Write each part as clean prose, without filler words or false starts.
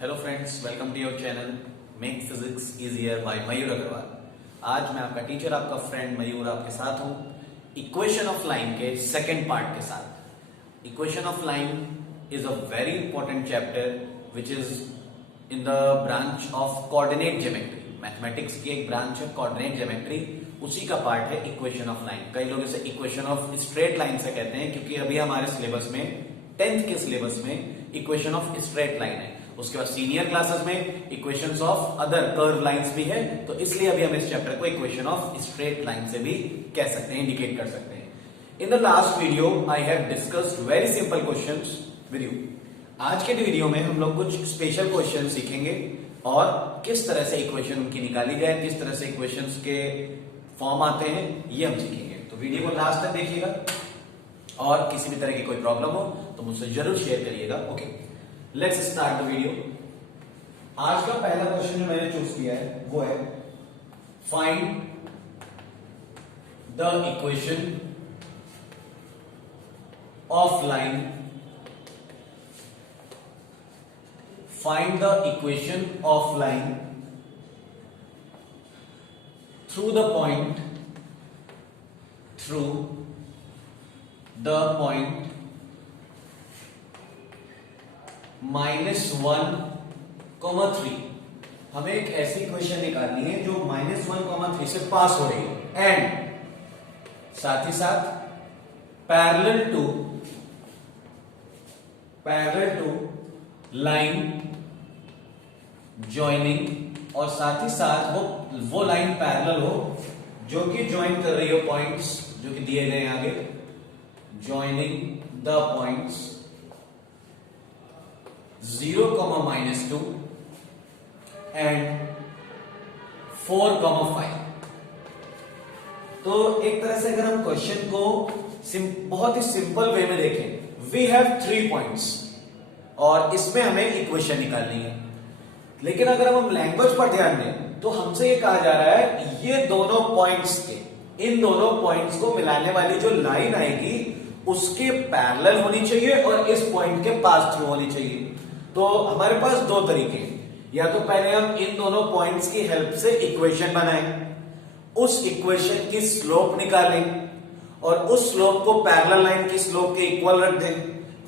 Hello friends, welcome to your channel make physics easier by Mayur Agarwal. आज मैं आपका teacher, आपका फ्रेंड मयूर आपके साथ हूं इक्वेशन ऑफ लाइन के सेकंड पार्ट के साथ। Equation of line is a very important chapter which is in the branch of coordinate geometry. Mathematics की एक ब्रांच है कोऑर्डिनेट ज्योमेट्री, उसी का पार्ट है इक्वेशन ऑफ लाइन। कई लोग इसे इक्वेशन ऑफ स्ट्रेट लाइन से कहते हैं क्योंकि अभी हमारे सिलेबस में 10th के सिलेबस में इक्वेशन ऑफ स्ट्रेट लाइन है। उसके बाद सीनियर क्लासेस में equations of other curve lines भी है, तो इसलिए अभी हम इस चैप्टर को इक्वेशन ऑफ स्ट्रेट लाइन से भी कह सकते हैं, इंडिकेट कर सकते हैं। In the last video I have discussed very simple questions with you. आज के वीडियो में हम लोग कुछ स्पेशल क्वेश्चन सीखेंगे और किस तरह से इक्वेशन उनकी निकाली जाए, किस तरह से इक्वेशंस के फॉर्म आते हैं, ये हम सीखेंगे। तो वीडियो को लास्ट तक देखिएगा और किसी भी तरह की कोई प्रॉब्लम हो तो मुझसे जरूर शेयर करिएगा। Okay, let's start the video. आज का पहला क्वेश्चन जो मैंने चूज किया है वो है find the equation of line. Find the equation of line through the point -1,3। हमें एक ऐसी इक्वेशन निकालनी है जो -1,3 से पास हो रही है एंड साथ ही साथ पैरेलल टू लाइन जॉइनिंग, और साथ ही साथ वो लाइन पैरेलल हो जो कि ज्वाइन कर रही हो पॉइंट्स जो कि दिए गए आगे। Joining the points 0, -2 and 4, 5। तो एक तरह से अगर हम क्वेश्चन को बहुत ही सिंपल वे में देखें, वी हैव 3 पॉइंट्स और इसमें हमें इक्वेशन निकालनी है। लेकिन अगर हम लैंग्वेज पर ध्यान दें तो हमसे ये कहा जा रहा है ये दोनों पॉइंट्स के, इन दोनों पॉइंट्स को मिलाने वाली जो लाइन आएगी उसके पैरेलल होनी चाहिए और इस पॉइंट के पास थ्रू होनी चाहिए। तो हमारे पास दो तरीके हैं, या तो पहले हम इन दोनों पॉइंट्स की हेल्प से इक्वेशन बनाएं, उस इक्वेशन की स्लोप निकालें और उस स्लोप को पैरेलल लाइन की स्लोप के इक्वल रख दें,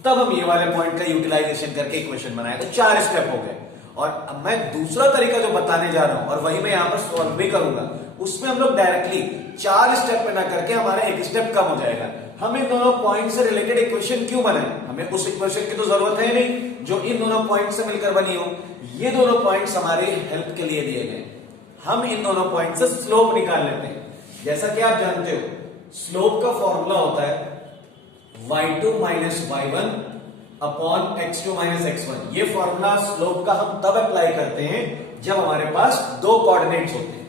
तब हम ये वाले पॉइंट का यूटिलाइजेशन करके इक्वेशन बनाएं। तो 4 स्टेप हो गए। और अब मैं दूसरा तरीका जो बताने जा रहा हूं और वही मैं यहां पर सॉल्व भी करूंगा, उसमें हम लोग डायरेक्टली 4 स्टेप में ना करके हमारा एक स्टेप कम हो जाएगा। हम इन दोनों पॉइंट से रिलेटेड इक्वेशन क्यों बनाएं? हमें उस इक्वेशन की तो जरूरत है नहीं जो इन दोनों पॉइंट से मिलकर बनी हो। ये दोनों पॉइंट्स हमारे हेल्प के लिए दिए गए। हम इन दोनों पॉइंट से स्लोप निकाल लेते हैं। जैसा कि आप जानते हो, स्लोप का फॉर्मूला होता है y2 - y1 upon x2 - x1। ये फॉर्मूला स्लोप का हम तब अप्लाई करते हैं जब हमारे पास दो कोऑर्डिनेट्स होते हैं।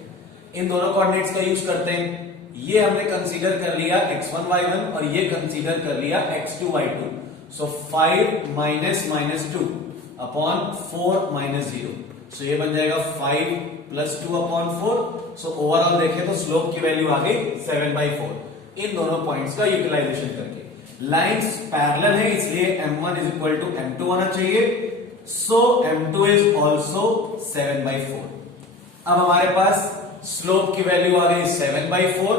इन दोनों कोऑर्डिनेट्स का यूज करते हैं। ये हमने कंसीडर कर लिया x1 y1 और ये कंसीडर कर लिया x2 y2। सो 5 - 2 अपॉन 4 - 0। सो ये बन जाएगा 5 + 2 अपॉन 4। सो ओवरऑल देखें तो स्लोप की वैल्यू आ गई 7/4 इन दोनों पॉइंट्स का यूटिलाइजेशन करके। लाइंस पैरेलल है इसलिए m1 = m2 होना चाहिए। सो m2 इज ऑल्सो 7/4। अब हमारे पास स्लोप की वैल्यू आ गई 7/4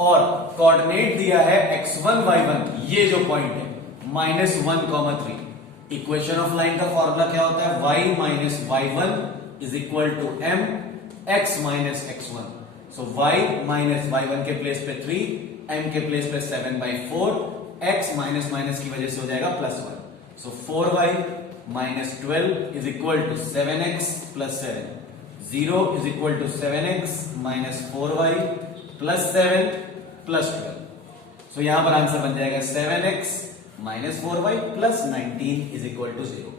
और कोऑर्डिनेट दिया है x1 y1, ये जो पॉइंट है -1, 3। इक्वेशन ऑफ लाइन का फॉर्मूला क्या होता है? y - y1 = m x - x1। सो y - y1 के प्लेस पे 3, m के प्लेस पे 7/4, x माइनस की वजह से हो जाएगा +1। सो 4y - 12 = 7x + 7। 0 = 7x - 4y + 7 + 12। सो यहां पर आंसर बन जाएगा 7x - 4y + 19 = 0।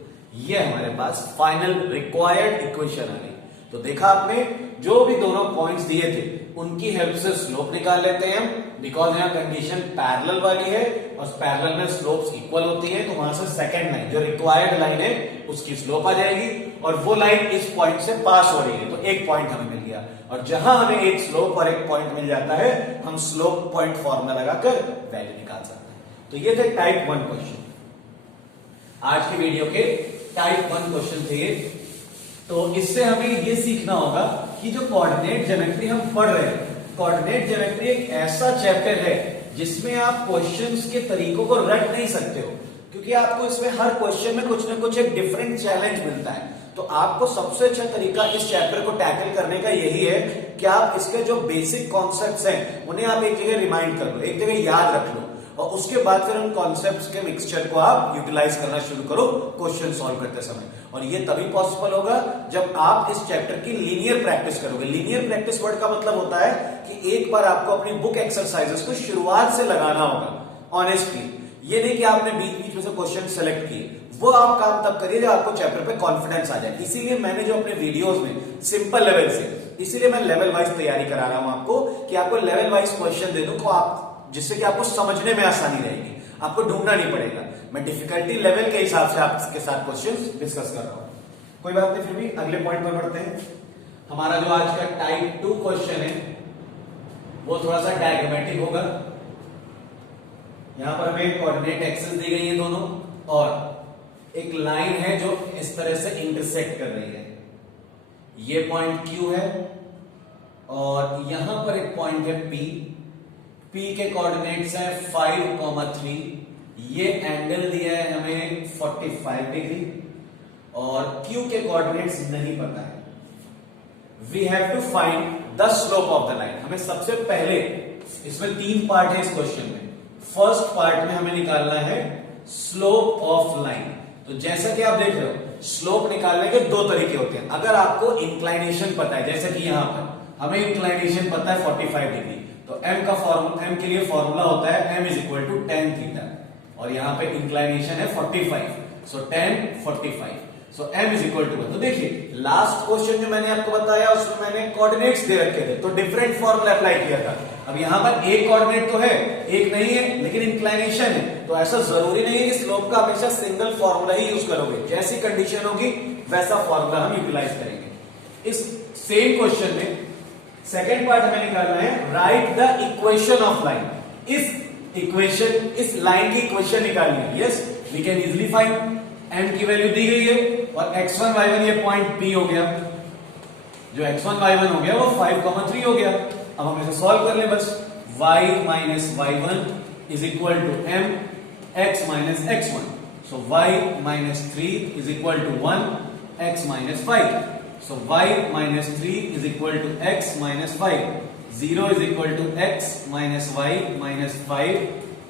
ये हमारे पास फाइनल रिक्वायर्ड इक्वेशन आ गई। तो देखा आपने, जो भी दोनों पॉइंट्स दिए थे उनकी हेल्प से स्लोप निकाल लेते हैं हम, बिकॉज यहां कंडीशन पैरेलल वाली है और पैरेलल में स्लोप्स इक्वल होती है। तो वहां से सेकंड लाइन जो रिक्वायर्ड लाइन है उसकी स्लोप आ जाएगी और वो लाइन इस पॉइंट से पास हो रही है, तो एक पॉइंट हमें मिल गया। और जहां हमें एक स्लोप और एक पॉइंट मिल जाता है हम स्लोप पॉइंट फॉर्मूला लगाकर वैल्यू निकाल सकते हैं। तो ये थे टाइप 1 क्वेश्चन। आज की वीडियो के टाइप 1 क्वेश्चन थे तो इससे हमें ये सीखना होगा कि जो कोऑर्डिनेट ज्योमेट्री हम पढ़ रहे हैं, कोऑर्डिनेट ज्योमेट्री एक ऐसा चैप्टर है जिसमें आप क्वेश्चंस के तरीकों को रट नहीं सकते हो, क्योंकि आपको इसमें हर क्वेश्चन में कुछ ना कुछ एक डिफरेंट चैलेंज मिलता है। तो आपको सबसे अच्छा तरीका इस चैप्टर को टैकल करने का यही है कि आप इसके जो बेसिक कॉन्सेप्ट्स हैं उन्हें आप एक जगह रिमाइंड कर लो, एक जगह याद रख लो, और उसके बाद फिर उन कॉन्सेप्ट्स के मिक्सचर को आप यूटिलाइज करना शुरू करो क्वेश्चन सॉल्व करते समय। और ये तभी पॉसिबल होगा जब आप इस चैप्टर की लीनियर प्रैक्टिस करोगे। लीनियर प्रैक्टिस वर्ड का मतलब होता है कि एक बार आपको अपनी बुक एक्सरसाइजेस को शुरुआत से लगाना होगा ऑनेस्टली। ये नहीं कि आपने बीच बीच में से क्वेश्चन सेलेक्ट किए, वो आप काम तब करिए जब आपको चैप्टर पे कॉन्फिडेंस आ जाए। इसीलिए मैंने जो अपने वीडियोस में सिंपल लेवल से, इसीलिए मैं लेवल वाइज तैयारी करा रहा हूं आपको, कि आपको लेवल वाइज क्वेश्चन दे दूं को आप, जिससे कि आपको समझने में आसानी रहेगी, आपको ढूंढना नहीं पड़ेगा। मैं डिफिकल्टी लेवल के हिसाब से आपके साथ क्वेश्चन डिस्कस कर रहा हूं। कोई बात नहीं, फिर भी अगले पॉइंट पर बढ़ते हैं। हमारा जो आज का टाइप 2 क्वेश्चन है वो थोड़ा सा डायग्रामेटिक होगा। यहां पर हमें कोऑर्डिनेट एक्सिस दी गई है दोनों, और एक लाइन है जो इस तरह से इंटरसेक्ट कर रही है। ये पॉइंट Q है और यहां पर एक पॉइंट है P। P के कोऑर्डिनेट्स है 5,3। ये एंगल दिया है हमें 45 डिग्री, और Q के कोऑर्डिनेट्स नहीं पता है। We have to find the slope of the line. हमें सबसे पहले, इसमें 3 पार्ट है इस क्वेश्चन में। फर्स्ट पार्ट में हमें निकालना है स्लोप ऑफ लाइन। तो जैसा कि आप देख रहे हो, स्लोप निकालने के 2 तरीके होते हैं। अगर आपको इंक्लाइनेशन पता है, जैसे कि यहां पर हमें इंक्लाइनेशन पता है 45 डिग्री, तो m का फॉर्मूला, m के लिए फॉर्मूला होता है m = tan थीटा, और यहां पे इंक्लाइनेशन है 45, सो tan 45, सो m = 1। तो देखिए लास्ट क्वेश्चन जो मैंने आपको बताया उसमें मैंने कोऑर्डिनेट्स दे रखे थे, तो डिफरेंट फॉर्मूला अप्लाई किया था। अब यहां पर एक कोऑर्डिनेट तो है, एक नहीं है, लेकिन इंक्लाइनेशन है, तो ऐसा जरूरी नहीं है कि स्लोप का हमेशा सिंगल फॉर्मूला ही यूज करोगे। जैसी कंडीशन होगी वैसा फॉर्मूला हम यूटिलाइज करेंगे। इस सेम क्वेश्चन में सेकेंड पार्ट हमें निकालना है write the equation of line. इस लाइन की इक्वेशन निकालनी है। Yes, we can easily find. m की वैल्यू दी गई है और x1 y1 ये पॉइंट P हो गया। जो x1 y1 हो गया वो 5,3 हो गया। अब हम इसे सॉल्व कर ले बस। y minus y1 is equal to m x minus x1. So y minus 3 is equal to 1 x minus 5. So y minus 3 is equal to x minus 5. 0 is equal to x minus y minus 5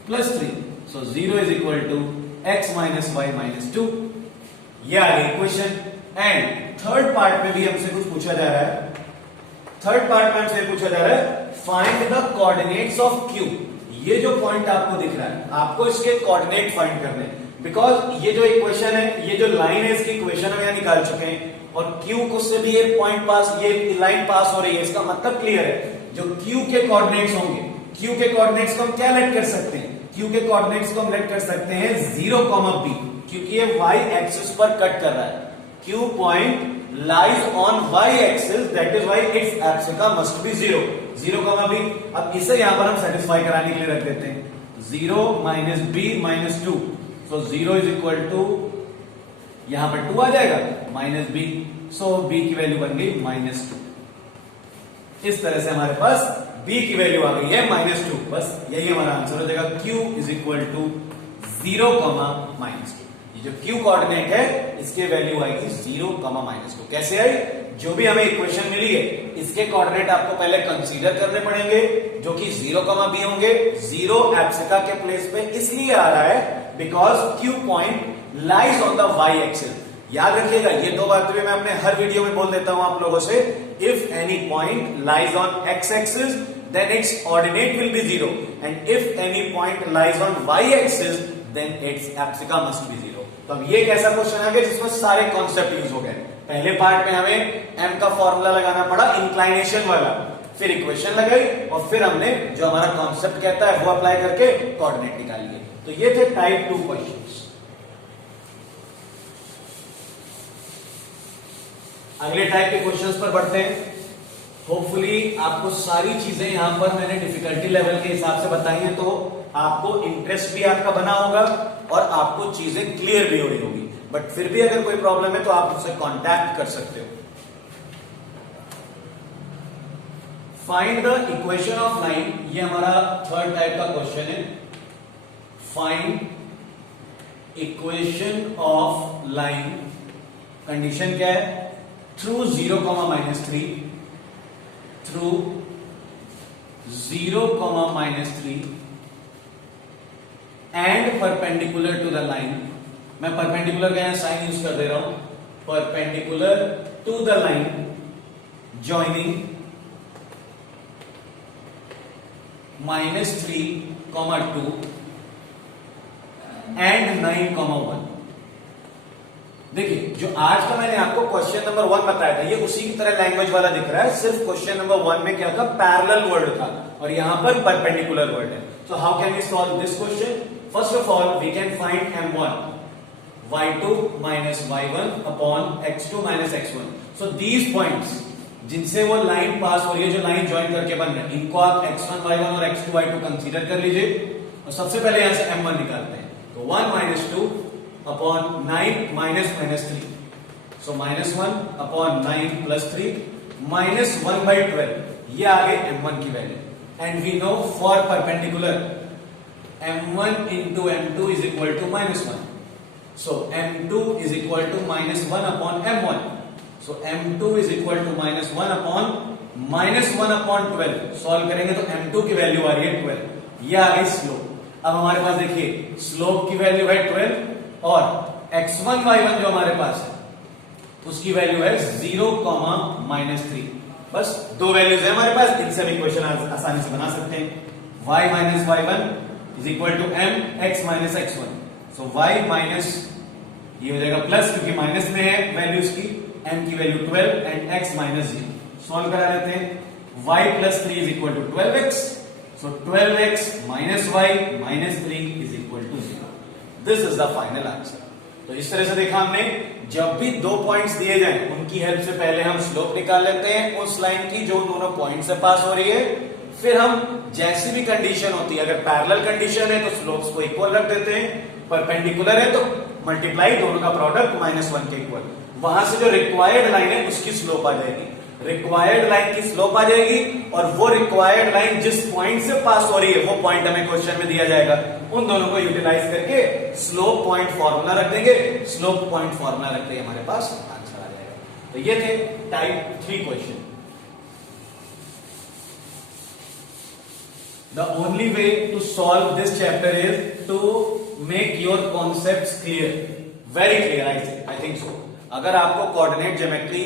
plus 3. So 0 is equal to x minus y minus 2. ये आ गई equation. And third part में भी हमसे कुछ पूछा जा रहा है। थर्ड पार्ट में हमसे पूछा जा रहा है find the coordinates of Q। ये जो पॉइंट आपको दिख रहा है, आपको इसके कोऑर्डिनेट फाइंड करने हैं, बिकॉज ये जो इक्वेशन है, ये जो लाइन है, इसकी इक्वेशन हम यहां निकाल चुके हैं, और Q को से भी ये पॉइंट पास, ये लाइन पास हो रही है। इसका मतलब क्लियर है, जो Q के कोऑर्डिनेट्स होंगे, Q के कोऑर्डिनेट्स को हम क्या लेट कर सकते हैं? Q के कोऑर्डिनेट्स को हम लेट कर सकते हैं 0, B, क्योंकि ये y एक्सिस पर कट कर रहा है। Q point lies on y axis, that is why its एब्सिका must be 0, B। अब इसे यहां पर हम सेटिस्फाई कराने के लिए रख देते हैं 0 minus b minus 2, so 0 is equal to, यहां पर 2 आ जाएगा minus b, so b की वैल्यू बन गई -2। इस तरह से हमारे पास b की वैल्यू आ गई है -2। बस यही हमारा आंसर हो जाएगा। q is equal to 0, -2। जो Q कोऑर्डिनेट है इसके वैल्यू आएगी 0, -2। कैसे आई? जो भी हमें इक्वेशन मिली है इसके कोऑर्डिनेट आपको पहले कंसीडर करने पड़ेंगे, जो कि 0, B होंगे। 0 एब्सिका के प्लेस पे इसलिए आ रहा है because Q point lies on the y axis. याद रखिएगा, ये 2 बातें मैं अपने हर वीडियो में बोल देता हूं आप लोगों से। If any point lies on x axis then its coordinate will be 0, and if any point lies on y axis then its एब्सिका must be 0। तो अब ये एक ऐसा क्वेश्चन आ गया जिसमें सारे कॉन्सेप्ट यूज हो गए। पहले पार्ट में हमें m का फॉर्मूला लगाना पड़ा इंक्लाइनेशन वाला, फिर इक्वेशन लगाई, और फिर हमने जो हमारा कॉन्सेप्ट कहता है वो अप्लाई करके कोऑर्डिनेट निकाल लिए। तो ये थे टाइप 2 क्वेश्चंस। अगले टाइप के क्वेश्चंस पर बढ़ते हैं। होपफुली आपको सारी चीजें यहां पर मैंने डिफिकल्टी लेवल के हिसाब से बताई हैं, तो आपको इंटरेस्ट भी आपका बना होगा और आपको चीजें क्लियर भी हो रही होगी। बट फिर भी अगर कोई प्रॉब्लम है तो आप मुझसे कांटेक्ट कर सकते हो। Find the equation of line, ये हमारा थर्ड टाइप का क्वेश्चन है। Find equation of line, condition क्या है? Through 0, -3, through 0, -3 and perpendicular to the line. मैं परपेंडिकुलर का यहां साइन यूज कर दे रहा हूं, perpendicular to the line joining -3, 2 and 9, 1। देखिए, जो आज का मैंने आपको क्वेश्चन नंबर 1 बताया था, ये उसी की तरह लैंग्वेज वाला दिख रहा है, सिर्फ क्वेश्चन नंबर 1 में क्या था? पैरेलल वर्ड था और यहां पर परपेंडिकुलर वर्ड है। So how can we solve this question? First of all we can find m1, y2 minus y1 upon x2 minus x1। So these points जिनसे वो लाइन पास हो रही है, जो लाइन ज्वाइन करके बन रहे हैं, इनको आप x1 y1 और x2 y2 कंसीडर कर लीजिए। और सबसे पहले यहां से m1 निकालते हैं, तो 1 - 2 upon 9 -3, so -1 upon 9 + 3 -1/12, ये आ गई m1 की वैल्यू। And we know for perpendicular m1 into m2 is equal to -1, so m2 is equal to -1 upon m1, so m2 is equal to -1 upon -1/12। Solve करेंगे तो m2 की वैल्यू आ रही है 12, ये आ गई स्लोप। अब हमारे पास देखिए स्लोप की वैल्यू है 12 और x1 y1 जो हमारे पास है उसकी वैल्यू है 0, -3। बस दो वैल्यूज है हमारे पास, इनसे हम इक्वेशन आसानी से बना सकते हैं। y - y1 is equal to m x - x1, so y minus ये हो जाएगा प्लस, क्योंकि माइनस में है वैल्यूज की, m की वैल्यू 12 एंड x -0। सॉल्व करा लेते हैं, y + 3 is equal to 12x, so 12x - y - 3 is equal to 0। This is the final answer. तो इस तरह से देखा हमने, जब भी दो पॉइंट्स दिए जाएं उनकी हेल्प से पहले हम स्लोप निकाल लेते हैं उस लाइन की जो दोनों पॉइंट से पास हो रही है। फिर हम जैसी भी कंडीशन होती है, अगर पैरेलल कंडीशन है तो स्लोप्स को इक्वल रख देते हैं, परपेंडिकुलर है तो मल्टीप्लाई दोनों का प्रोडक्ट -1 के इक्वल। वहां से जो रिक्वायर्ड लाइन है उसकी स्लोप आ जाएगी, रिक्वायर्ड लाइन की स्लोप आ जाएगी, और वो रिक्वायर्ड लाइन जिस पॉइंट से पास हो रही है वो पॉइंट हमें क्वेश्चन में दिया जाएगा। उन दोनों को यूटिलाइज करके स्लोप पॉइंट फॉर्मूला रख देंगे, स्लोप पॉइंट फॉर्मूला रखते ही हमारे पास आंसर आ जाएगा। तो ये थे type 3 question. The only way to solve this chapter is to make your concepts clear, very clear. I think so. अगर आपको कोऑर्डिनेट ज्योमेट्री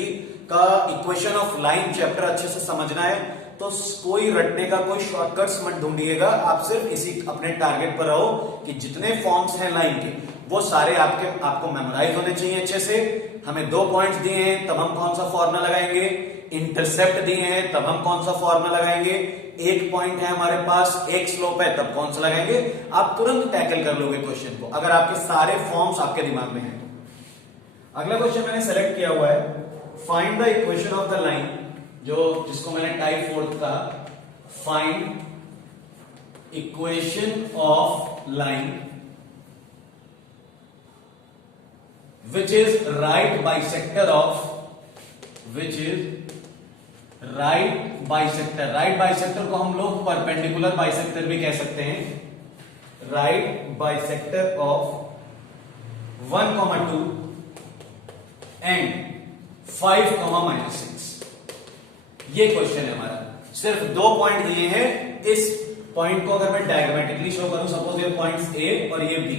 का इक्वेशन ऑफ लाइन चैप्टर अच्छे से समझना है तो कोई रटने का कोई शॉर्टकट्स मत ढूंढिएगा, आप सिर्फ इसी अपने टारगेट पर रहो कि जितने फॉर्म्स हैं लाइन के वो सारे आपको मेमोराइज होने चाहिए अच्छे से। हमें 2 पॉइंट्स दिए हैं तब हम कौन सा फॉर्मूला लगाएंगे, इंटरसेप्ट दिए हैं तब हम कौन सा फॉर्मूला लगाएंगे, एक पॉइंट है हमारे पास, एक स्लोप है तब कौन सा लगाएंगे, आप तुरंत टैकल कर लोगे क्वेश्चन को अगर आपके सारे फॉर्म्स आपके दिमाग में हैं। अगला क्वेश्चन मैंने सेलेक्ट किया हुआ है, find the equation of the line, जिसको मैंने टाइप 4 कहा। Find equation of line which is right bisector of, which is right bisector. Right bisector को हम लोग परपेंडिकुलर बाइसेक्टर भी कह सकते हैं। Right bisector of 1, 2 and 5, -6। ये क्वेश्चन है हमारा। सिर्फ 2 पॉइंट दिए हैं, इस पॉइंट को अगर मैं डायग्रामेटिकली शो करूं, सपोज ये पॉइंट्स A और ये B,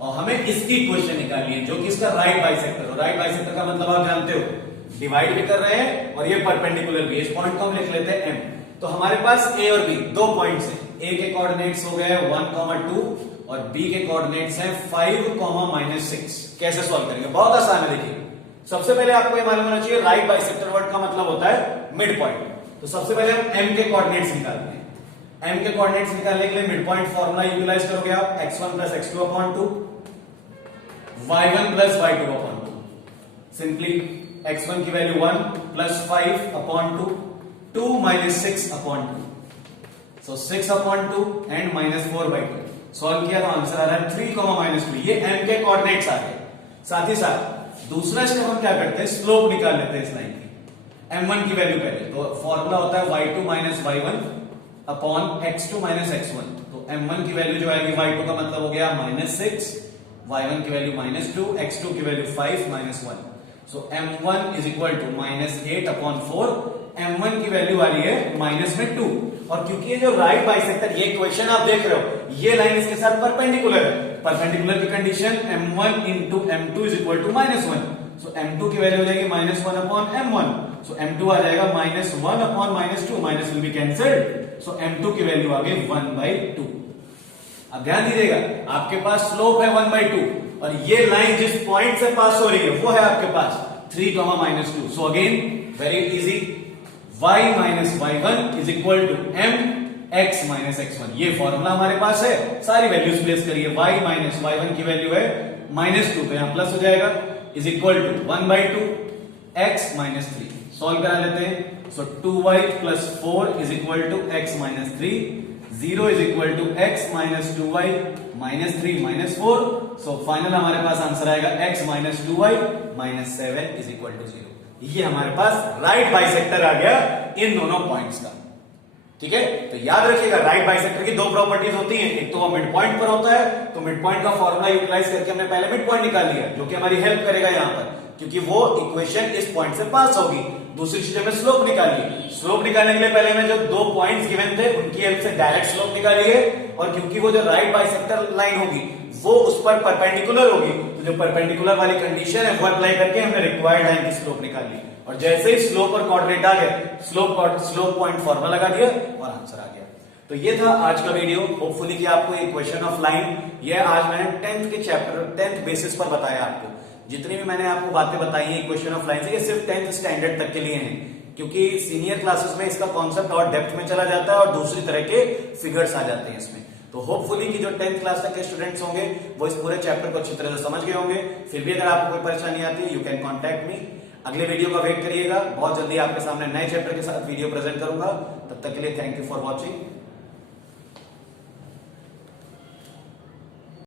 और हमें इसकी इक्वेशन निकालनी है जो कि इसका राइट बाइसेक्टर हो। राइट बाइसेक्टर का मतलब आप जानते हो, डिवाइड भी कर रहे हैं और ये परपेंडिकुलर भी। इस पॉइंट को हम लिख लेते हैं M। तो हमारे पास A और B 2 पॉइंट्स हैं। A के कोऑर्डिनेट्स हो गए 1, 2 और B के कोऑर्डिनेट्स हैं 5, -6। कैसे सॉल्व करेंगे? बहुत आसान है। देखिए, सबसे पहले आपको ये मालूम होना चाहिए राइट बाइसेक्टर वर्ड का मतलब होता है मिड पॉइंट। तो सबसे पहले हम M के कोऑर्डिनेट्स निकालते हैं। M के कोऑर्डिनेट्स निकालने के लिए मिड पॉइंट फॉर्मूला यूटिलाइज करोगे आप, x1 + x2/2, y1 + y2/2। Simply x1 की वैल्यू 1 + 5/2, 2 - 6/2, so 6/2 and -4/2। सॉल्व किया तो आंसर आ रहा है 3, -2। ये m के कोऑर्डिनेट्स आ गए। साथ ही साथ दूसरा स्टेप हम क्या करते हैं, स्लोप निकाल लेते हैं इस लाइन की। m1 की वैल्यू पहले, तो फॉर्मूला होता है y2 - y1 upon x2 - x1। तो m1 की वैल्यू जो आएगी y2 का मतलब हो गया -6, y1 की वैल्यू -2, x2 की value 5 - 1। So m1 is equal to -8 upon 4। m1 की वैल्यू आ रही है -2। और क्योंकि ये जो राइट बाइसेक्टर, ये इक्वेशन आप देख रहे हो, ये लाइन इसके साथ परपेंडिकुलर है। परपेंडिकुलर की condition m1 into m2 is equal to -1। So m2 की वैल्यू हो जाएगी -1 अपॉन m1। सो m2 आ जाएगा -1 upon -2, minus will be cancelled. So m2 की वैल्यू आ गई 1/2। अब ध्यान दीजिएगा, आपके पास स्लोप है 1/2 और ये लाइन जिस पॉइंट से पास हो रही है वो है आपके पास 3, -2। So again very easy, y - y1 is equal to mx - x1। ये फॉर्मूला हमारे पास है, सारी वैल्यूज प्लेस करिए। y - y1 की वैल्यू है -2, तो यहां प्लस हो जाएगा, is equal to 1/2 x - 3। Solve करा लेते हैं। So 2y + 4 is equal to x - 3। 0 is equal to x - 2y -3 - 4। So final हमारे पास आंसर आएगा x - 2y -7 is equal to 0। ये हमारे पास राइट बाइसेक्टर आ गया इन दोनों पॉइंट्स का। ठीक है, तो याद रखिएगा राइट बाइसेक्टर की दो प्रॉपर्टीज होती हैं, एक तो वो मिड पॉइंट पर होता है, तो मिड पॉइंट का फॉर्मूला यूटिलाइज करके हमने पहले मिड पॉइंट निकाल लिया, जो कि हमारी हेल्प करेगा यहां पर, क्योंकि वो इक्वेशन इस पॉइंट से पास होगी। दूसरी चीज हमें स्लोप निकालिए। स्लोप निकालने के लिए पहले हमें जो दो पॉइंट्स गिवन थे उनकी हेल्प से डायरेक्ट स्लोप निकालिए, और क्योंकि वो जो राइट बाइसेक्टर लाइन होगी वो उस पर परपेंडिकुलर होगी, तो जो परपेंडिकुलर वाली कंडीशन है वो अप्लाई करके हमने रिक्वायर्ड लाइन की स्लोप निकाली, और जैसे ही स्लोप और कोऑर्डिनेट आ गए, स्लोप पॉइंट फॉर्मूला लगा दिया और आंसर आ गया। तो ये था आज का वीडियो। होपफुली कि आपको इक्वेशन ऑफ लाइन, ये आज मैंने 10th के चैप्टर 10th बेसिस पर बताया आपको। जितनी भी मैंने आपको बातें बताई हैं इक्वेशन ऑफ लाइन से, ये सिर्फ 10th स्टैंडर्ड तक के लिए हैं, क्योंकि सीनियर क्लासेस में इसका कॉन्सेप्ट और डेप्थ में चला जाता है और दूसरी तरह के फिगर्स आ जाते हैं इसमें। तो होपफुली कि जो 10th क्लास तक के स्टूडेंट्स होंगे वो इस पूरे चैप्टर को अच्छी तरह से समझ गए होंगे। फिर भी अगर आपको कोई परेशानी आती है, यू कैन कॉन्टैक्ट मी। अगले वीडियो का वेट करिएगा, बहुत जल्दी आपके सामने नए चैप्टर के साथ वीडियो प्रेजेंट करूंगा। तब तक के लिए थैंक यू फॉर वॉचिंग।